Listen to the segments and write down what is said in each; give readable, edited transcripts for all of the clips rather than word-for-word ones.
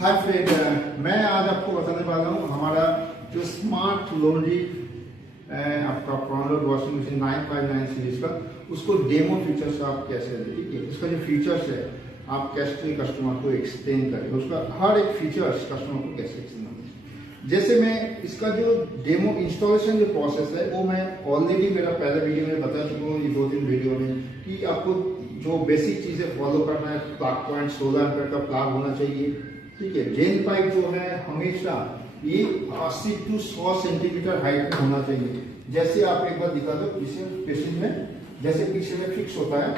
Hi friend, मैं आज आपको बताने वाला हूँ हमारा जो स्मार्ट लॉन्ड्री आपका फ्रंट वॉशिंग मशीन 959 सीरीज का उसको डेमो फीचर्स आप कैसे दें। ठीक है, उसका जो फीचर्स है आप कैसे कस्टमर को एक्सप्लेन करें, उसका हर एक फीचर्स कस्टमर को कैसे एक्सप्लेन करें। जैसे मैं इसका जो डेमो इंस्टॉलेशन जो प्रोसेस है वो मैं ऑलरेडी मेरा पहले वीडियो में बता चुका हूँ, ये 2-3 वीडियो में, कि आपको जो बेसिक चीज़ें फॉलो करना है। प्लग पॉइंट 16 एम्पीयर का प्लग होना चाहिए। ठीक है, ड्रेन पाइप जो है हमेशा ये 80 to 100 सेंटीमीटर हाइट में होना चाहिए। जैसे आप एक बार दिखा दो पेशेंट में, जैसे पीछे में फिक्स होता है,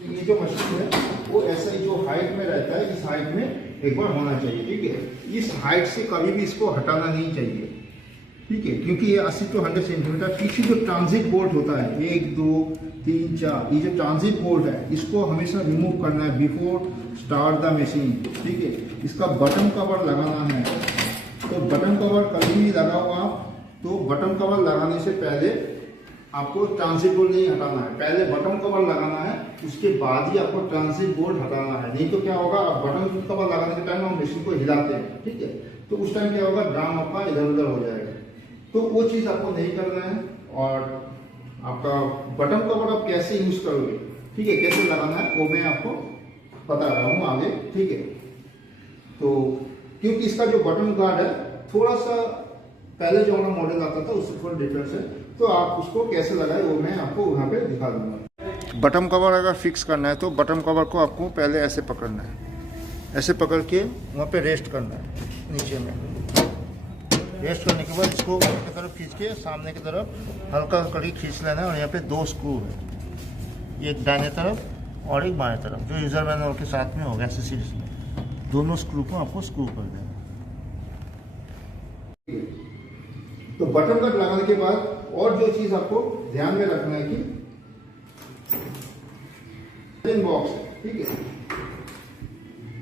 तो ये जो मशीन है वो ऐसा ही जो हाइट में रहता है इस हाइट में एक बार होना चाहिए। ठीक है, इस हाइट से कभी भी इसको हटाना नहीं चाहिए। ठीक है, क्योंकि ये 80 to 100 सेंटीमीटर पीछे जो ट्रांजिट बोल्ट होता है 1, 2, 3, 4, ये जो ट्रांजिट बोल्ट है इसको हमेशा रिमूव करना है बिफोर स्टार्ट द मशीन। ठीक है, इसका बटन कवर लगाना है। तो बटन कवर कभी भी लगाओ आप, तो बटन कवर लगाने से पहले आपको ट्रांजिट बोल्ट नहीं हटाना है, पहले बटन कवर लगाना है, उसके बाद ही आपको ट्रांजिट बोल्ट हटाना है। नहीं तो क्या होगा, आप बटन कवर लगाने के टाइम हम मशीन को हिलाते हैं, ठीक है, तो उस टाइम क्या होगा, ड्राम आपका इधर उधर हो जाएगा। तो वो चीज़ आपको नहीं करना है। और आपका बटन कवर आप कैसे यूज करोगे, ठीक है, कैसे लगाना है वो मैं आपको बता रहा हूँ आगे। ठीक है, तो क्योंकि इसका जो बटन गार्ड है थोड़ा सा पहले जो हमारा मॉडल आता था उससे थोड़ा डिफरेंस है, तो आप उसको कैसे लगाए वो मैं आपको वहाँ पे दिखा दूंगा। बटन कवर अगर फिक्स करना है तो बटन कवर को आपको पहले ऐसे पकड़ना है, ऐसे पकड़ के वहाँ पे रेस्ट करना है नीचे में। रेस्ट करने के बाद इसको ऊपर की तरफ खींच के सामने की तरफ हल्का कड़ी खींच लेना है। और यहाँ पे 2 स्क्रू है, एक दाहिने तरफ और एक बाएं तरफ, जो यूजर मैनुअल के साथ में होगा एक्सेसरीज में। दोनों स्क्रू को आपको स्क्रू कर देना। तो बटन कट लगाने के बाद और जो चीज आपको ध्यान में रखना है कि बॉक्स है, ठीक है।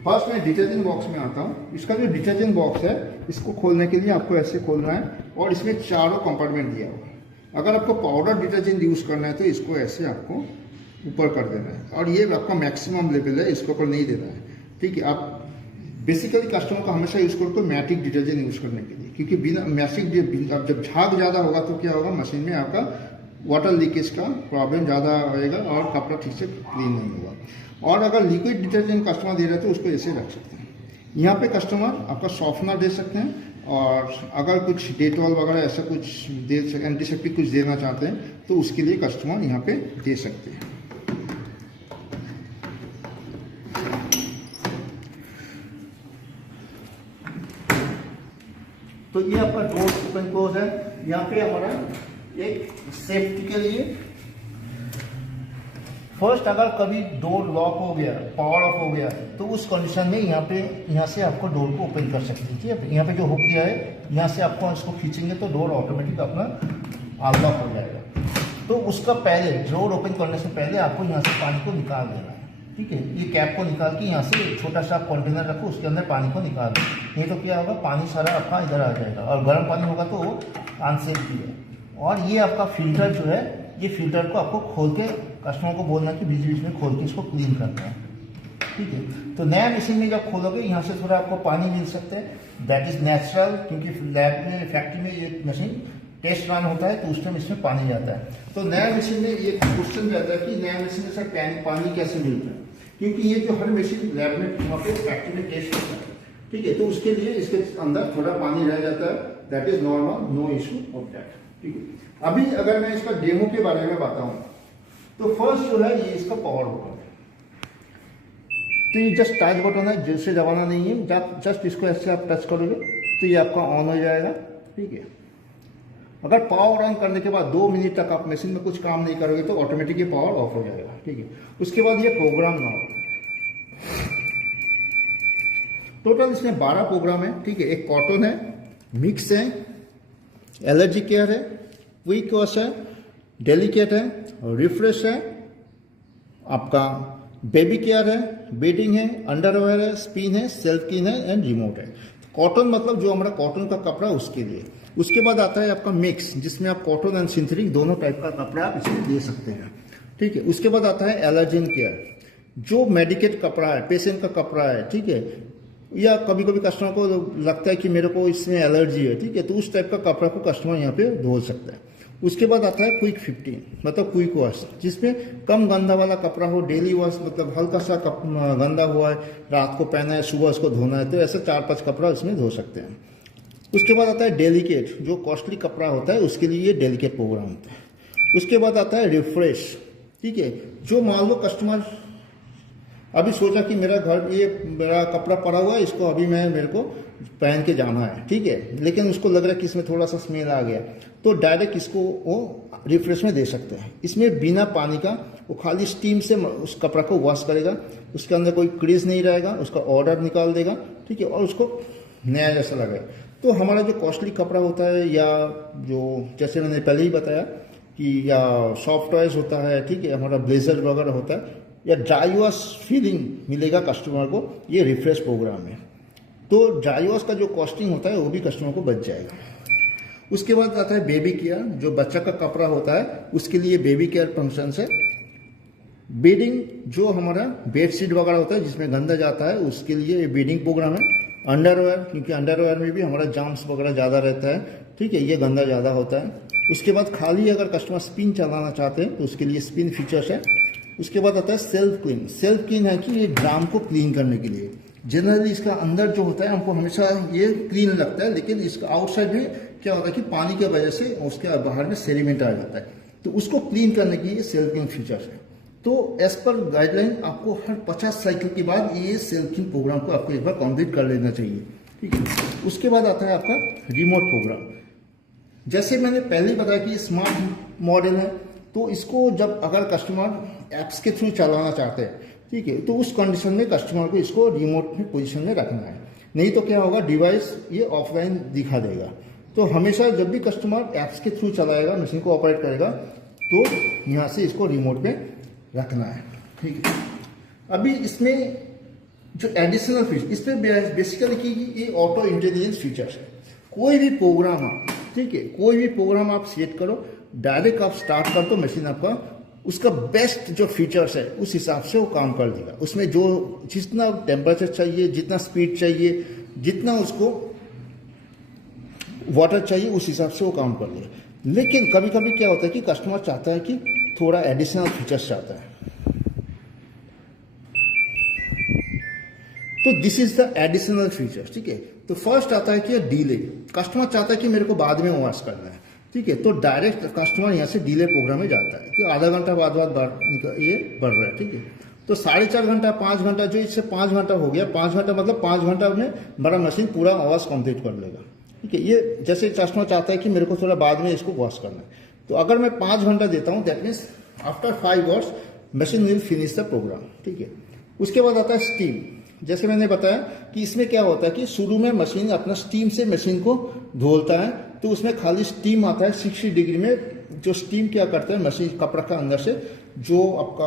फर्स्ट मैं डिटर्जेंट बॉक्स में आता हूँ। इसका जो डिटर्जेंट बॉक्स है इसको खोलने के लिए आपको ऐसे खोलना है और इसमें चारों कंपार्टमेंट दिया हुआ है। अगर आपको पाउडर डिटर्जेंट यूज करना है तो इसको ऐसे आपको ऊपर कर देना है, और ये आपका मैक्सिमम लेवल है, इसके ऊपर नहीं देना है। ठीक है, आप बेसिकली कस्टमर को हमेशा यूज करो तो मैटिक डिटर्जेंट यूज करने के लिए, क्योंकि बिना मैटिक जब झाग ज़्यादा होगा तो क्या होगा, मशीन में आपका वाटर लीकेज का प्रॉब्लम ज़्यादा होएगा और कपड़ा ठीक से क्लीन नहीं होगा। और अगर लिक्विड डिटर्जेंट कस्टमर दे रहे हैं तो उसको ऐसे रख सकते हैं। यहाँ पे कस्टमर आपका सॉफ्टनर दे सकते हैं, और अगर कुछ डेटॉल वगैरह ऐसा कुछ दे एंटीसेप्टिक कुछ देना चाहते हैं तो उसके लिए कस्टमर यहाँ पे दे सकते हैं। तो ये आपका डोर ओपन क्लोज है। यहाँ पे हमारा एक सेफ्टी के लिए फर्स्ट अगर कभी डोर लॉक हो गया, पावर ऑफ हो गया, तो उस कंडीशन में यहाँ से आपको डोर को ओपन कर सकते हैं। ठीक है, यहाँ पे जो हुक दिया है यहाँ से आपको इसको खींचेंगे तो डोर ऑटोमेटिक अपना अनलॉक हो जाएगा। तो उसका पहले डोर ओपन करने से पहले आपको यहाँ से पानी को निकाल देना है। ठीक है, ये कैप को निकाल के यहाँ से छोटा सा कंटेनर रखो, उसके अंदर पानी को निकाल दो। नहीं तो क्या होगा, पानी सारा आपका इधर आ जाएगा, और गर्म पानी होगा तो वो अनसेफ भी है। और ये आपका फिल्टर जो है, ये फिल्टर को आपको खोल के कस्टमर को बोलना कि बीच बीच में खोल के इसको क्लीन करना है। ठीक है, तो नया मशीन में जब खोलोगे यहाँ से थोड़ा आपको पानी मिल सकता है, दैट इज नेचुरल, क्योंकि लैब में फैक्ट्री में ये मशीन टेस्ट रन होता है तो उस टाइम इसमें पानी जाता है। तो नया मशीन में ये क्वेश्चन रहता है कि नया मशीन में सर पानी कैसे मिलता है, क्योंकि ये जो हर मशीन लैब में वहाँ पे फैक्ट्री में टेस्ट होता है। ठीक है, तो उसके लिए इसके अंदर थोड़ा पानी रह जाता है, that is normal, no issue of that. ठीक है, अभी अगर मैं इसका डेमो के बारे में बताऊं तो फर्स्ट जो है ये इसका पावर बटन है। तो ये जस्ट टच बटन है, जैसे दबाना नहीं है, जस्ट इसको ऐसे आप टच करोगे तो ये आपका ऑन हो जाएगा। ठीक है, अगर पावर ऑन करने के बाद 2 मिनट तक आप मशीन में कुछ काम नहीं करोगे तो ऑटोमेटिक ये पावर ऑफ हो जाएगा। ठीक है, उसके बाद ये प्रोग्राम नाउ है। टोटल इसमें 12 प्रोग्राम है। ठीक है, एक कॉटन है, मिक्स है, एलर्जी केयर है, क्विक वॉश है, डेलिकेट है, रिफ्रेश है, आपका बेबी केयर है, बेडिंग है, अंडरवेयर है, स्पिन है, सेल्फ क्लीन है एंड रिमोट है। कॉटन मतलब जो हमारा कॉटन का कपड़ा उसके लिए। उसके बाद आता है आपका मिक्स, जिसमें आप कॉटन एंड सिंथेटिक दोनों टाइप का कपड़ा आप इसमें दे सकते हैं। ठीक है, उसके बाद आता है एलर्जिन केयर, जो मेडिकेट कपड़ा है, पेशेंट का कपड़ा है। ठीक है, या कभी कभी कस्टमर को लगता है कि मेरे को इसमें एलर्जी है, ठीक है, तो उस टाइप का कपड़ा को कस्टमर यहाँ पे धो सकता है। उसके बाद आता है क्विक 15, मतलब क्विक वॉश, जिसमें कम गंदा वाला कपड़ा हो, डेली वॉश, मतलब हल्का सा गंदा हुआ है, रात को पहना है, सुबह उसको धोना है, तो ऐसे 4-5 कपड़ा उसमें धो सकते हैं। उसके बाद आता है डेलिकेट, जो कॉस्टली कपड़ा होता है उसके लिए ये डेलिकेट प्रोग्राम होता है। उसके बाद आता है रिफ्रेश, ठीक है, जो मान लो कस्टमर अभी सोचा कि मेरा कपड़ा पड़ा हुआ है, इसको अभी मेरे को पहन के जाना है, ठीक है, लेकिन उसको लग रहा है कि इसमें थोड़ा सा स्मेल आ गया, तो डायरेक्ट इसको वो रिफ्रेश में दे सकते हैं। इसमें बिना पानी का वो खाली स्टीम से उस कपड़ा को वॉश करेगा, उसके अंदर कोई क्रीज नहीं रहेगा, उसका ऑर्डर निकाल देगा, ठीक है, और उसको नया जैसा लगेगा। तो हमारा जो कॉस्टली कपड़ा होता है, या जो जैसे मैंने पहले ही बताया कि या सॉफ्ट टॉयज होता है, ठीक है, हमारा ब्लेजर वगैरह होता है, या ड्राई वॉश फीलिंग मिलेगा कस्टमर को ये रिफ्रेश प्रोग्राम में। तो ड्राई वॉश का जो कॉस्टिंग होता है वो भी कस्टमर को बच जाएगा। उसके बाद आता है बेबी केयर, जो बच्चा का कपड़ा होता है उसके लिए बेबी केयर फंक्शन है। बेडिंग, जो हमारा बेडशीट वगैरह होता है जिसमें गंदा जाता है, उसके लिए ये बेडिंग प्रोग्राम है। अंडरवेयर, क्योंकि अंडरवेयर में भी हमारा जाम्स वगैरह ज़्यादा रहता है, ठीक है, ये गंदा ज़्यादा होता है। उसके बाद खाली अगर कस्टमर स्पिन चलाना चाहते हैं तो उसके लिए स्पिन फीचर्स है। उसके बाद आता है सेल्फ क्लीन। सेल्फ क्लीन है कि ये ड्राम को क्लीन करने के लिए। जनरली इसका अंदर जो होता है हमको हमेशा ये क्लीन लगता है, लेकिन इसका आउटसाइड में क्या होता है कि पानी की वजह से उसके बाहर में सेडिमेंट आ जाता है, तो उसको क्लीन करने के लिए सेल्फ क्लीन फीचर्स है। तो एज पर गाइडलाइन आपको हर 50 साइकिल के बाद ये सेल्फ क्लीन प्रोग्राम को आपको एक बार कंप्लीट कर लेना चाहिए, ठीक है। उसके बाद आता है आपका रिमोट प्रोग्राम। जैसे मैंने पहले बताया कि स्मार्ट मॉडल है, तो इसको जब अगर कस्टमर ऐप्स के थ्रू चलाना चाहते हैं, ठीक है, तो उस कंडीशन में कस्टमर को इसको रिमोट में पोजीशन में रखना है, नहीं तो क्या होगा डिवाइस ये ऑफलाइन दिखा देगा। तो हमेशा जब भी कस्टमर ऐप्स के थ्रू चलाएगा, मशीन को ऑपरेट करेगा, तो यहाँ से इसको रिमोट में रखना है, ठीक है। अभी इसमें जो एडिशनल फीचर, इसमें बेसिकली कि ये ऑटो इंटेलिजेंस फीचर्स है। कोई भी प्रोग्राम आप, ठीक है, कोई भी प्रोग्राम आप सेट करो, डायरेक्ट आप स्टार्ट कर दो, मशीन आपका उसका बेस्ट जो फीचर्स है उस हिसाब से वो काम कर देगा। उसमें जो जितना टेम्परेचर चाहिए, जितना स्पीड चाहिए, जितना उसको वाटर चाहिए, उस हिसाब से वो काम कर देगा। लेकिन कभी कभी क्या होता है कि कस्टमर चाहता है कि थोड़ा एडिशनल फीचर्स चाहता है, तो this is the additional features, ठीक है। तो फर्स्ट आता है कि डिले। कस्टमर चाहता है कि मेरे को बाद में वॉश करना है, ठीक है, तो डायरेक्ट कस्टमर यहाँ से डिले प्रोग्राम में जाता है, तो आधा घंटा बाद ये बढ़ रहा है, ठीक है। तो 4.5 घंटा, 5 घंटा, जो इससे 5 घंटा हो गया, 5 घंटा मतलब 5 घंटा में बड़ा मशीन पूरा वॉश कंप्लीट कर लेगा, ठीक है। ये जैसे कस्टमर चाहता है कि मेरे को थोड़ा बाद में इसको वॉश करना है, तो अगर मैं 5 घंटा देता हूँ, that means after 5 hours machine will finish the program, ठीक है। उसके बाद आता है स्टीम। जैसे मैंने बताया कि इसमें क्या होता है कि शुरू में मशीन अपना स्टीम से मशीन को धोलता है, तो उसमें खाली स्टीम आता है 60 डिग्री में। जो स्टीम क्या करता है, मशीन कपड़ा का अंदर से जो आपका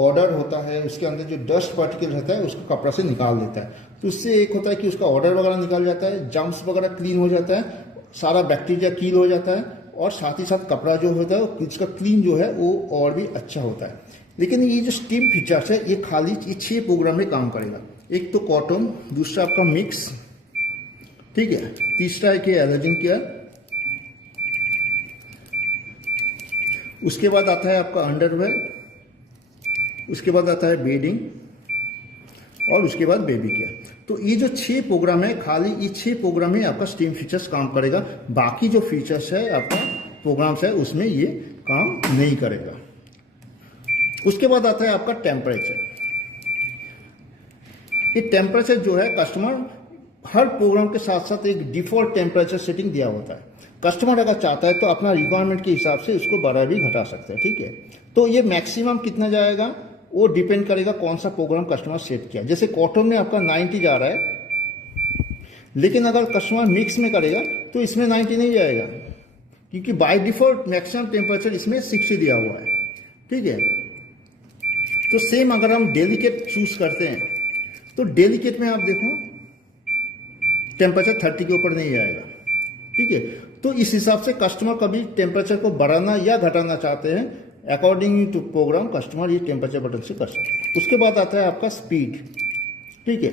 ऑर्डर होता है उसके अंदर जो डस्ट पार्टिकल रहता है उसको कपड़ा से निकाल देता है। तो उससे एक होता है कि उसका ऑर्डर वगैरह निकाल जाता है, जम्स वगैरह क्लीन हो जाता है, सारा बैक्टीरिया किल हो जाता है, और साथ ही साथ कपड़ा जो होता है उसका क्लीन जो है वो और भी अच्छा होता है। लेकिन ये जो स्टीम फीचर्स है ये खाली ये 6 प्रोग्राम में काम करेगा। एक तो कॉटन, दूसरा आपका मिक्स, ठीक है, तीसरा है कि एलर्जिन केयर, उसके बाद आता है आपका अंडरवेयर, उसके बाद आता है बेडिंग, और उसके बाद बेबी केयर। तो ये जो 6 प्रोग्राम है, खाली ये 6 प्रोग्राम में आपका स्टीम फीचर्स काम करेगा। बाकी जो फीचर्स है आपका प्रोग्राम्स है उसमें ये काम नहीं करेगा। उसके बाद आता है आपका टेम्परेचर। ये टेम्परेचर जो है कस्टमर हर प्रोग्राम के साथ साथ एक डिफॉल्ट टेम्परेचर सेटिंग दिया होता है। कस्टमर अगर चाहता है तो अपना रिक्वायरमेंट के हिसाब से उसको बढ़ा भी घटा सकता है, ठीक है। तो ये मैक्सिमम कितना जाएगा वो डिपेंड करेगा कौन सा प्रोग्राम कस्टमर सेट किया। जैसे कॉटन में आपका 90 जा रहा है, लेकिन अगर कस्टमर मिक्स में करेगा तो इसमें 90 नहीं जाएगा, क्योंकि बाय डिफॉल्ट मैक्सिमम टेम्परेचर इसमें 60 दिया हुआ है, ठीक है। तो सेम अगर हम डेलिकेट चूज करते हैं तो डेलिकेट में आप देखो टेम्परेचर 30 के ऊपर नहीं आएगा, ठीक है। तो इस हिसाब से कस्टमर कभी टेम्परेचर को बढ़ाना या घटाना चाहते हैं, अकॉर्डिंग टू प्रोग्राम कस्टमर ये टेम्परेचर बटन से कर सकते हैं। उसके बाद आता है आपका स्पीड, ठीक है।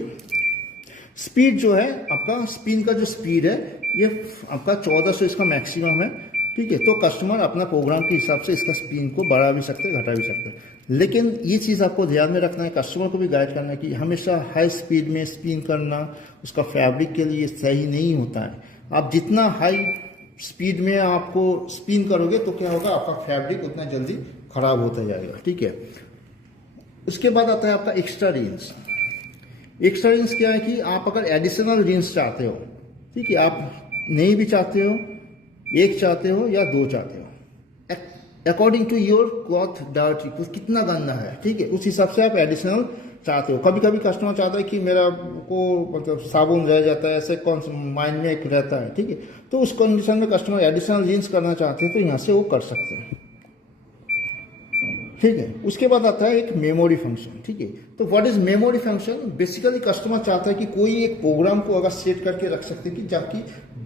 स्पीड जो है आपका स्पिन का जो स्पीड है ये आपका 1400 इसका मैक्सिमम है, ठीक है। तो कस्टमर अपना प्रोग्राम के हिसाब से इसका स्पिन को बढ़ा भी सकते हैं, घटा भी सकते हैं। लेकिन ये चीज़ आपको ध्यान में रखना है, कस्टमर को भी गाइड करना है कि हमेशा हाई स्पीड में स्पिन करना उसका फैब्रिक के लिए सही नहीं होता है। आप जितना हाई स्पीड में आपको स्पिन करोगे तो क्या होगा, आपका फैब्रिक उतना जल्दी खराब होता जाएगा, ठीक है। उसके बाद आता है आपका एक्स्ट्रा रेंज। एक्स्ट्रा रेंज क्या है कि आप अगर एडिशनल रेंज चाहते हो, ठीक है, आप नहीं भी चाहते हो, एक चाहते हो या दो चाहते हो, according to your cloth dirty, कितना गंदा है, ठीक है, उस हिसाब से आप एडिशनल चाहते हो। कभी कभी कस्टमर चाहता है कि मेरा को मतलब साबुन रह जाता है, ऐसे कौन माइंड में एक रहता है, ठीक है। तो उस कंडीशन में कस्टमर एडिशनल रेंज करना चाहते हैं तो यहाँ से वो कर सकते हैं, ठीक है। उसके बाद आता है एक मेमोरी फंक्शन, ठीक है। तो what is memory function? Basically customer चाहता है कि कोई एक प्रोग्राम को अगर सेट करके रख सकते हैं कि जाकि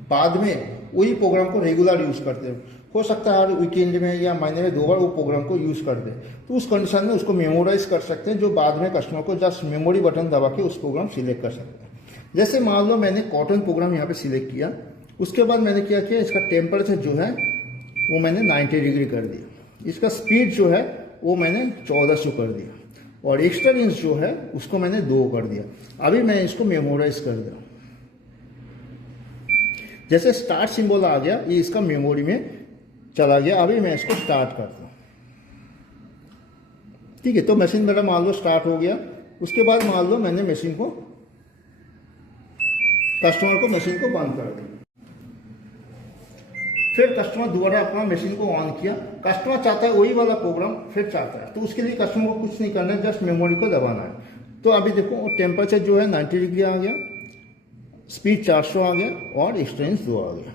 बाद में वही प्रोग्राम को रेगुलर यूज करते हो सकता है हर वीकेंड में या महीने में 2 बार वो प्रोग्राम को यूज कर दे, तो उस कंडीशन में उसको मेमोराइज कर सकते हैं, जो बाद में कस्टमर को जस्ट मेमोरी बटन दबा के उस प्रोग्राम सिलेक्ट कर सकते हैं। जैसे मान लो मैंने कॉटन प्रोग्राम यहाँ पे सिलेक्ट किया, उसके बाद मैंने क्या किया, इसका टेम्परेचर जो है वो मैंने 90 डिग्री कर दिया, इसका स्पीड जो है वो मैंने 1400 कर दिया, और एक्स्ट्रा रेंज जो है उसको मैंने 2 कर दिया। अभी मैं इसको मेमोराइज कर दिया, जैसे स्टार्ट सिंबल आ गया, ये इसका मेमोरी में चला गया। अभी मैं इसको स्टार्ट करता हूँ, ठीक है। तो मशीन मेरा मान लो स्टार्ट हो गया। उसके बाद मान लो मैंने मशीन को, कस्टमर को मशीन को बंद कर दिया, फिर कस्टमर दोबारा अपना मशीन को ऑन किया। कस्टमर चाहता है वही वाला प्रोग्राम फिर चाहता है, तो उसके लिए कस्टमर को कुछ नहीं करना है, जस्ट मेमोरी को दबाना है। तो अभी देखो टेम्परेचर जो है 90 डिग्री आ गया, स्पीड 400 आ गया और एक्सटेंस 2 आ गया,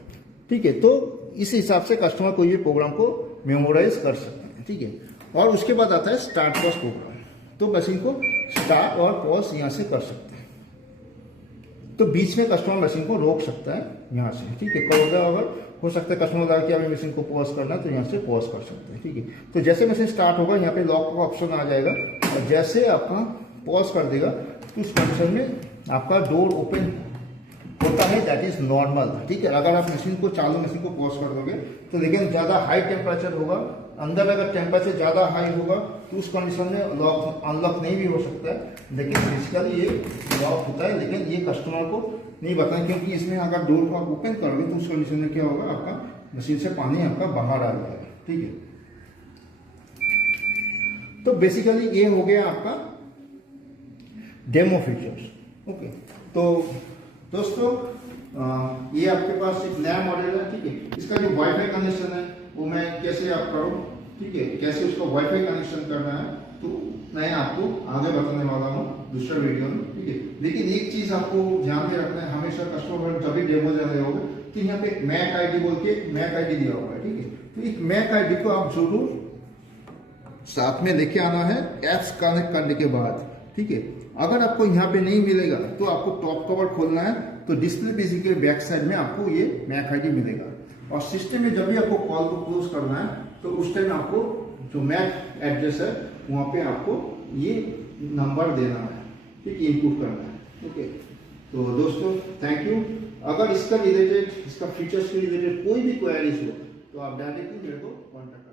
ठीक है। तो इस हिसाब से कस्टमर कोई भी प्रोग्राम को मेमोराइज कर सकते हैं, ठीक है। और उसके बाद आता है स्टार्ट पॉज प्रोग्राम, तो मशीन को स्टार्ट और पॉज यहाँ से कर सकते हैं। तो बीच में कस्टमर मशीन को रोक सकता है यहाँ से, ठीक है। कहोगे अगर हो सकता है कस्टमर लगा कि अभी मशीन को पॉज करना है तो यहाँ से पॉज कर सकते हैं, ठीक है। तो जैसे मशीन स्टार्ट होगा यहाँ पे लॉक का ऑप्शन आ जाएगा, और जैसे आपका पॉज कर देगा तो उस कंडीशन में आपका डोर ओपन होता है, दैट इज नॉर्मल, ठीक है। अगर आप मशीन को चालू मशीन को पॉज कर दोगे तो लेकिन ज़्यादा हाई टेम्परेचर होगा, अंदर अगर टेम्परेचर ज़्यादा हाई होगा तो उस कंडीशन में लॉक अनलॉक नहीं भी हो सकता है, लेकिन फिजिकली ये लॉक होता है, लेकिन ये कस्टमर को नहीं बताएं, क्योंकि इसमें अगर डोर को आप ओपन करोगे तो उस कंडीशन में क्या होगा, आपका मशीन से पानी आपका बाहर आ जाएगा, ठीक है। तो बेसिकली ये हो गया आपका डेमो फीचर्स, ओके। तो दोस्तों ये आपके पास एक नया मॉडल है, ठीक है। इसका जो वाईफाई कनेक्शन है वो मैं कैसे आप करूँ, ठीक है, कैसे उसको वाईफाई कनेक्शन करना है तो मैं आपको आगे बताने वाला हूँ दूसरा वीडियो में, ठीक है। लेकिन एक चीज आपको ध्यान में रखना है, हमेशा कस्टमर जब भी डेमो दे रहे होगे तो यहाँ पे मैक आईडी बोल के मैक आईडी दिया हुआ है, ठीक है। तो एक मैक आईडी को आप जरूर साथ में लेके आना है एप्स कनेक्ट करने के बाद, ठीक है। अगर आपको यहाँ पे नहीं मिलेगा तो आपको टॉप कवर खोलना है, तो डिस्प्ले पेज के बैक साइड में आपको ये मैक आईडी मिलेगा, और सिस्टम में जब भी आपको कॉल को क्लोज करना है तो उस टाइम आपको जो मैक एड्रेस है वहाँ पे आपको ये नंबर देना है, ठीक है, इनपुट करना है, ओके। तो दोस्तों थैंक यू। अगर इसका रिलेटेड, इसका फीचर्स के रिलेटेड कोई भी क्वेरीज हो तो आप डायरेक्टली मेरे को कॉन्टेक्ट